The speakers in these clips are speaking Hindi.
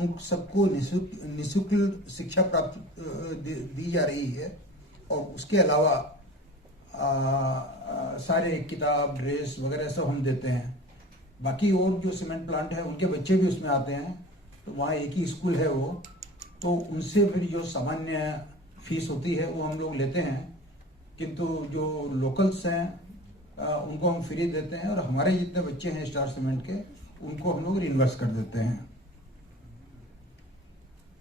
उन सबको निःशुल्क शिक्षा प्राप्त दी जा रही है। और उसके अलावा सारे किताब, ड्रेस वगैरह सब हम देते हैं। बाकी और जो सीमेंट प्लांट है उनके बच्चे भी उसमें आते हैं, तो वहाँ एक ही स्कूल है वो, तो उनसे फिर जो सामान्य फीस होती है वो हम लोग लेते हैं, किंतु जो लोकल्स हैं उनको हम फ्री देते हैं, और हमारे जितने बच्चे हैं स्टार सीमेंट के उनको हम लोग रिइंबर्स कर देते हैं।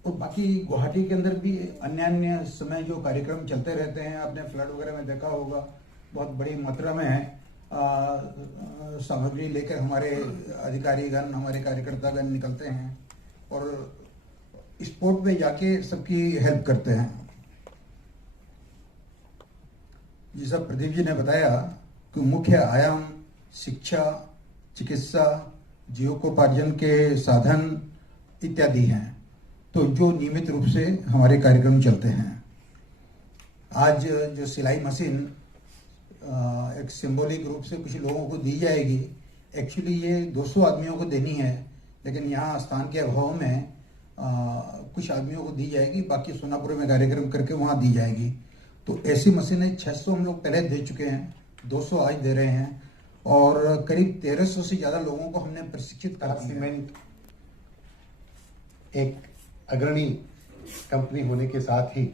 और बाकी गुवाहाटी के अंदर भी अन्य समय जो कार्यक्रम चलते रहते हैं, आपने फ्लड वगैरह में देखा होगा, बहुत बड़ी मात्रा में सामग्री लेकर हमारे अधिकारीगण, हमारे कार्यकर्तागण निकलते हैं और स्पोर्ट में जाके सबकी हेल्प करते हैं। जैसा प्रदीप जी ने बताया कि मुख्य आयाम शिक्षा, चिकित्सा, जीविकोपार्जन के साधन इत्यादि हैं, तो जो नियमित रूप से हमारे कार्यक्रम चलते हैं। आज जो सिलाई मशीन एक सिंबॉलिक रूप से कुछ लोगों को दी जाएगी, एक्चुअली ये 200 आदमियों को देनी है, लेकिन यहाँ स्थान के अभाव में कुछ आदमियों को दी जाएगी, बाकी सोनापुर में कार्यक्रम करके वहाँ दी जाएगी। तो ऐसी मशीनें 600 हम लोग पहले दे चुके हैं, 200 आज दे रहे हैं, और करीब 1300 से ज़्यादा लोगों को हमने प्रशिक्षित करा। सीमेंट एक अग्रणी कंपनी होने के साथ ही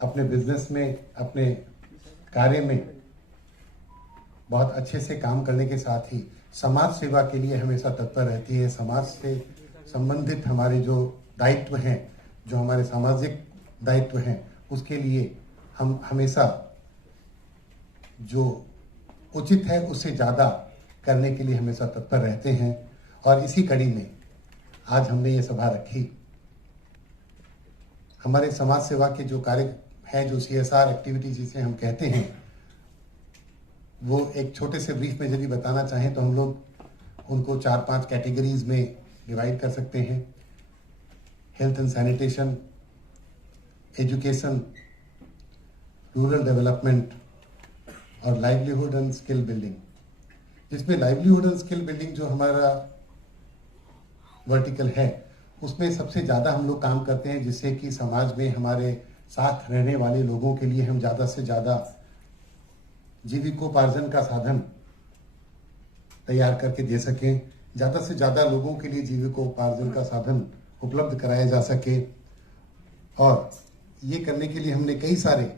अपने बिजनेस में, अपने कार्य में बहुत अच्छे से काम करने के साथ ही समाज सेवा के लिए हमेशा तत्पर रहती है। समाज से संबंधित हमारे जो दायित्व हैं, जो हमारे सामाजिक दायित्व हैं, उसके लिए हम हमेशा जो उचित है उससे ज़्यादा करने के लिए हमेशा तत्पर रहते हैं। और इसी कड़ी में आज हमने ये सभा रखी। हमारे समाज सेवा के जो कार्य है, जो CSR एक्टिविटी जिसे हम कहते हैं, वो एक छोटे से ब्रीफ में यदि बताना चाहें तो हम लोग उनको 4-5 कैटेगरीज में डिवाइड कर सकते हैं। Health and sanitation, education, rural development और लाइवलीहुड एंड स्किल बिल्डिंग। जिसमें लाइवलीहुड एंड स्किल बिल्डिंग जो हमारा वर्टिकल है, उसमें सबसे ज़्यादा हम लोग काम करते हैं, जिससे कि समाज में हमारे साथ रहने वाले लोगों के लिए हम ज़्यादा से ज़्यादा जीविकोपार्जन का साधन तैयार करके दे सकें, ज़्यादा से ज़्यादा लोगों के लिए जीविकोपार्जन का साधन उपलब्ध कराया जा सके। और ये करने के लिए हमने कई सारे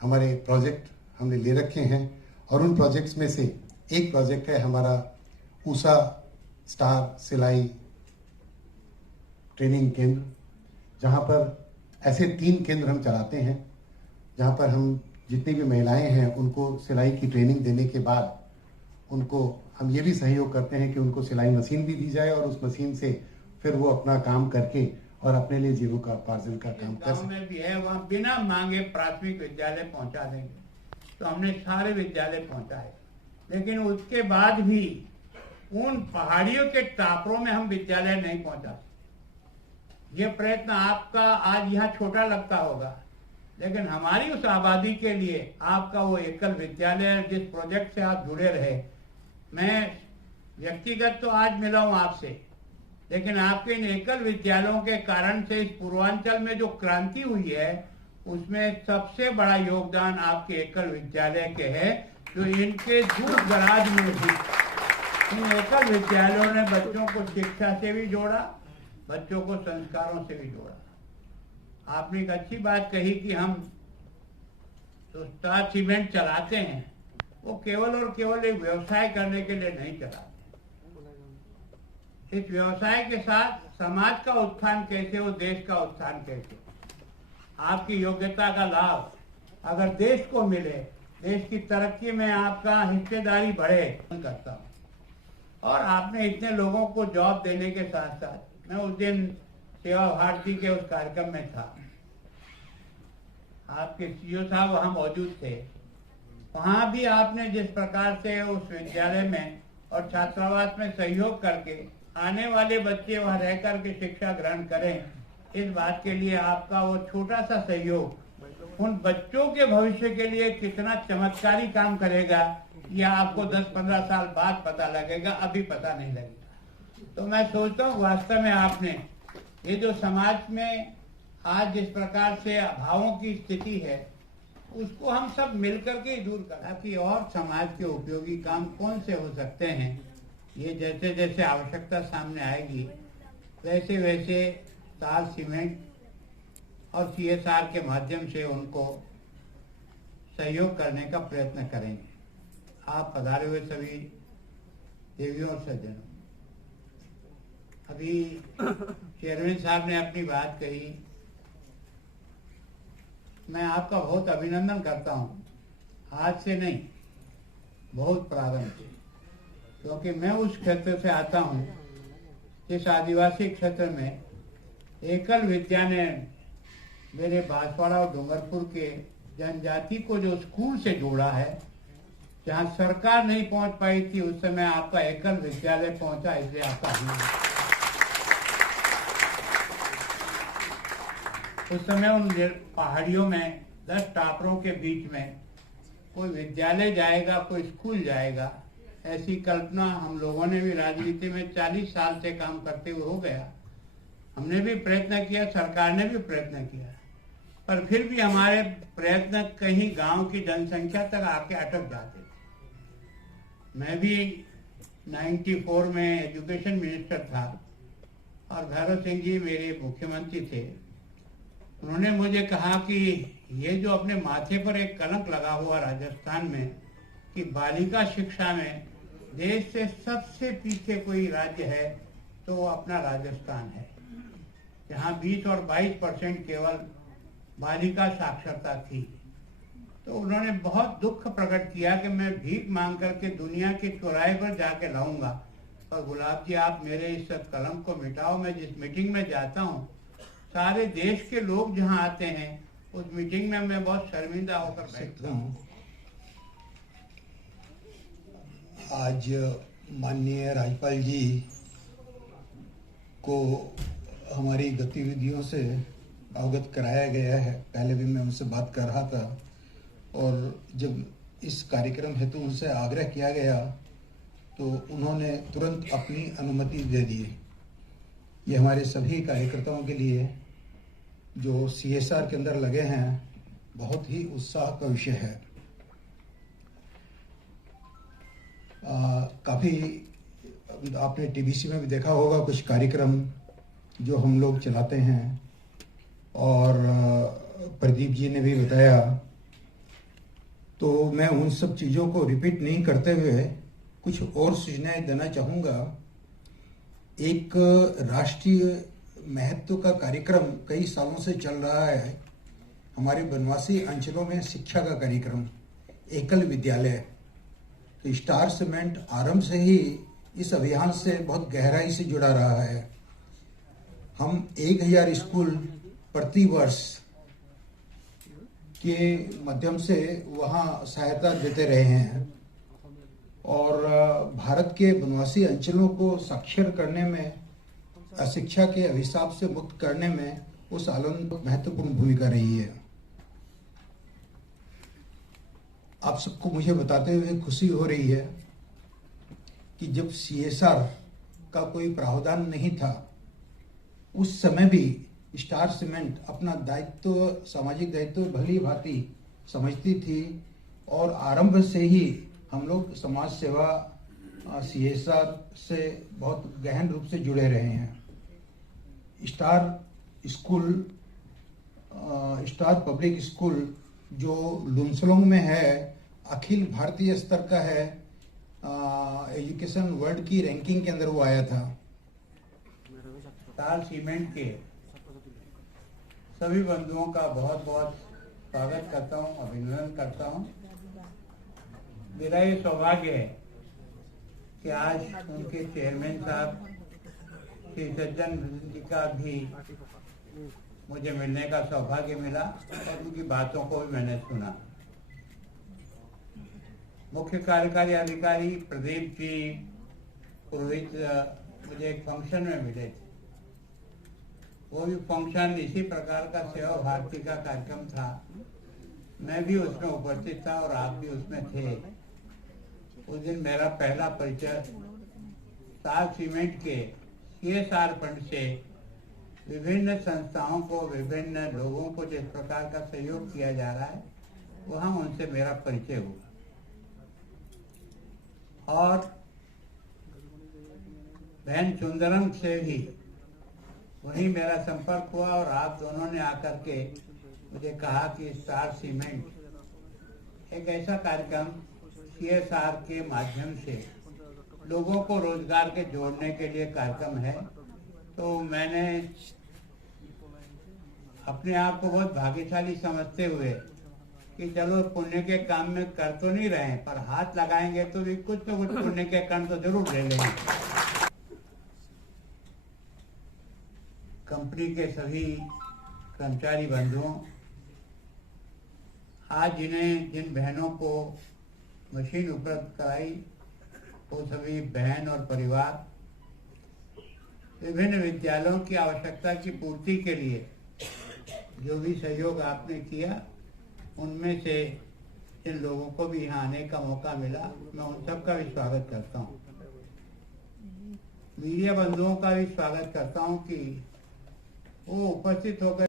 हमारे प्रोजेक्ट हमने ले रखे हैं, और उन प्रोजेक्ट्स में से एक प्रोजेक्ट है हमारा ऊषा स्टार सिलाई ट्रेनिंग केंद्र, जहाँ पर ऐसे 3 केंद्र हम चलाते हैं, जहाँ पर हम जितनी भी महिलाएं हैं उनको सिलाई की ट्रेनिंग देने के बाद उनको हम ये भी सहयोग करते हैं कि उनको सिलाई मशीन भी दी जाए, और उस मशीन से फिर वो अपना काम करके और अपने लिए जीविकोपार्जन का काम कर सकें। में भी है, वहाँ बिना मांगे प्राथमिक विद्यालय पहुँचा देंगे, तो हमने सारे विद्यालय पहुँचाए। लेकिन उसके बाद भी उन पहाड़ियों के टापरों में हम विद्यालय नहीं पहुँचा। ये प्रयत्न आपका आज यहाँ छोटा लगता होगा, लेकिन हमारी उस आबादी के लिए आपका वो एकल विद्यालय, जिस प्रोजेक्ट से आप जुड़े रहे, मैं व्यक्तिगत तो आज मिला हूँ आपसे, लेकिन आपके इन एकल विद्यालयों के कारण से इस पूर्वांचल में जो क्रांति हुई है, उसमें सबसे बड़ा योगदान आपके एकल विद्यालय के है, जो इनके दूर दराज में भी इन एकल विद्यालयों ने बच्चों को शिक्षा से भी जोड़ा, बच्चों को संस्कारों से भी जोड़ा। आपने एक अच्छी बात कही कि हम जो स्टार सीमेंट चलाते हैं, वो केवल और केवल एक व्यवसाय करने के लिए नहीं चलाते। इस व्यवसाय के साथ समाज का उत्थान कैसे हो, देश का उत्थान कैसे, आपकी योग्यता का लाभ अगर देश को मिले, देश की तरक्की में आपका हिस्सेदारी बढ़े, करता हूँ। और आपने इतने लोगों को जॉब देने के साथ साथ, मैं उस दिन सेवा भारती के उस कार्यक्रम में था, आपके CEO साहब वहाँ मौजूद थे। वहाँ भी आपने जिस प्रकार से उस विद्यालय में और छात्रावास में सहयोग करके आने वाले बच्चे वहाँ रह करके शिक्षा ग्रहण करें, इस बात के लिए आपका वो छोटा सा सहयोग उन बच्चों के भविष्य के लिए कितना चमत्कारी काम करेगा, यह आपको 10-15 साल बाद पता लगेगा, अभी पता नहीं लगेगा। तो मैं सोचता हूँ वास्तव में आपने ये जो समाज में आज जिस प्रकार से अभावों की स्थिति है उसको हम सब मिलकर के ही दूर करना कि और समाज के उपयोगी काम कौन से हो सकते हैं। ये जैसे जैसे आवश्यकता सामने आएगी वैसे वैसे ताल सीमेंट और CSR के माध्यम से उनको सहयोग करने का प्रयत्न करेंगे। आप पधारे हुए सभी देवियों और सज्जनों, अभी चेयरमैन साहब ने अपनी बात कही, मैं आपका बहुत अभिनंदन करता हूँ। आज से नहीं, बहुत प्रारंभ से, क्योंकि मैं उस क्षेत्र से आता हूँ जिस आदिवासी क्षेत्र में एकल विद्या ने मेरे बांसवाड़ा और डूंगरपुर के जनजाति को जो स्कूल से जोड़ा है, जहाँ सरकार नहीं पहुँच पाई थी उस समय आपका एकल विद्यालय पहुँचा, इसलिए आपका धन्यवाद। उस समय उन पहाड़ियों में 10 टापरों के बीच में कोई विद्यालय जाएगा, कोई स्कूल जाएगा, ऐसी कल्पना हम लोगों ने भी राजनीति में 40 साल से काम करते हुए हो गया। हमने भी प्रयत्न किया, सरकार ने भी प्रयत्न किया, पर फिर भी हमारे प्रयत्न कहीं गांव की जनसंख्या तक आके अटक जाते थे। मैं भी 94 में एजुकेशन मिनिस्टर था और भैरव सिंह जी मेरे मुख्यमंत्री थे। उन्होंने मुझे कहा कि ये जो अपने माथे पर एक कलंक लगा हुआ राजस्थान में कि बालिका शिक्षा में देश से सबसे पीछे कोई राज्य है तो वो अपना राजस्थान है, जहाँ 20 और 22% केवल बालिका साक्षरता थी। तो उन्होंने बहुत दुख प्रकट किया कि मैं भीख मांग करके दुनिया के चौराहे पर जाके लाऊंगा, पर गुलाब जी आप मेरे इस कलम को मिटाओ। मैं जिस मीटिंग में जाता हूँ सारे देश के लोग जहाँ आते हैं उस मीटिंग में मैं बहुत शर्मिंदा होकर बैठता हूँ। आज माननीय राज्यपाल जी को हमारी गतिविधियों से अवगत कराया गया है। पहले भी मैं उनसे बात कर रहा था और जब इस कार्यक्रम हेतु उनसे आग्रह किया गया तो उन्होंने तुरंत अपनी अनुमति दे दी। ये हमारे सभी कार्यकर्ताओं के लिए जो CSR के अंदर लगे हैं बहुत ही उत्साह का विषय है। काफ़ी आपने TBC में भी देखा होगा कुछ कार्यक्रम जो हम लोग चलाते हैं और प्रदीप जी ने भी बताया, तो मैं उन सब चीज़ों को रिपीट नहीं करते हुए कुछ और सूचनाएं देना चाहूँगा। एक राष्ट्रीय महत्व का कार्यक्रम कई सालों से चल रहा है हमारे वनवासी अंचलों में, शिक्षा का कार्यक्रम एकल विद्यालय। तो स्टार सीमेंट आरंभ से ही इस अभियान से बहुत गहराई से जुड़ा रहा है। हम 1000 स्कूल प्रति वर्ष के माध्यम से वहाँ सहायता देते रहे हैं और भारत के वनवासी अंचलों को साक्षर करने में, अशिक्षा के अभिशाप से मुक्त करने में उस आंदोलन की महत्वपूर्ण भूमिका रही है। आप सबको मुझे बताते हुए खुशी हो रही है कि जब CSR का कोई प्रावधान नहीं था उस समय भी स्टार सीमेंट अपना दायित्व, सामाजिक दायित्व भली भांति समझती थी और आरंभ से ही हम लोग समाज सेवा CSR से बहुत गहन रूप से जुड़े रहे हैं। स्टार पब्लिक स्कूल जो लुमसलोंग में है अखिल भारतीय स्तर का है, एजुकेशन वर्ल्ड की रैंकिंग के अंदर वो आया था। ताल सीमेंट के सभी बंधुओं का बहुत बहुत स्वागत करता हूँ, अभिनंदन करता हूँ। मेरा ये सौभाग्य है कि आज उनके चेयरमैन साहब श्री सज्जन जी का भी मुझे मिलने का सौभाग्य मिला और उनकी बातों को भी मैंने सुना। मुख्य कार्यकारी अधिकारी प्रदीप जी, पुरोहित मुझे एक फंक्शन में मिले थे। वो भी फंक्शन इसी प्रकार का सेवा भारती का कार्यक्रम था। मैं भी उसमें उपस्थित था और आप भी उसमें थे। उस दिन मेरा पहला परिचय स्टार सीमेंट के CSR फंड से विभिन्न संस्थाओं को, विभिन्न लोगों को जिस प्रकार का सहयोग किया जा रहा है, वहां उनसे मेरा परिचय हुआ और बहन सुंदरम से भी वहीं मेरा संपर्क हुआ और आप दोनों ने आकर के मुझे कहा कि स्टार सीमेंट एक ऐसा कार्यक्रम CSR के माध्यम से लोगों को रोजगार के जोड़ने के लिए कार्यक्रम है। तो मैंने अपने आप को बहुत भाग्यशाली समझते हुए कि चलो पुण्य के काम में कर तो नहीं रहे पर हाथ लगाएंगे तो भी कुछ न कुछ पुण्य के काम तो जरूर ले लेंगे। कंपनी के सभी कर्मचारी बंधुओं, आज जिन बहनों को मशीन उपलब्ध कराई, वो सभी बहन और परिवार विभिन्न विद्यालयों की आवश्यकता की पूर्ति के लिए जो भी सहयोग आपने किया, उनमें से जिन लोगों को भी यहाँ आने का मौका मिला, मैं उन सबका भी स्वागत करता हूँ। मीडिया बंधुओं का भी स्वागत करता हूँ कि वो उपस्थित होकर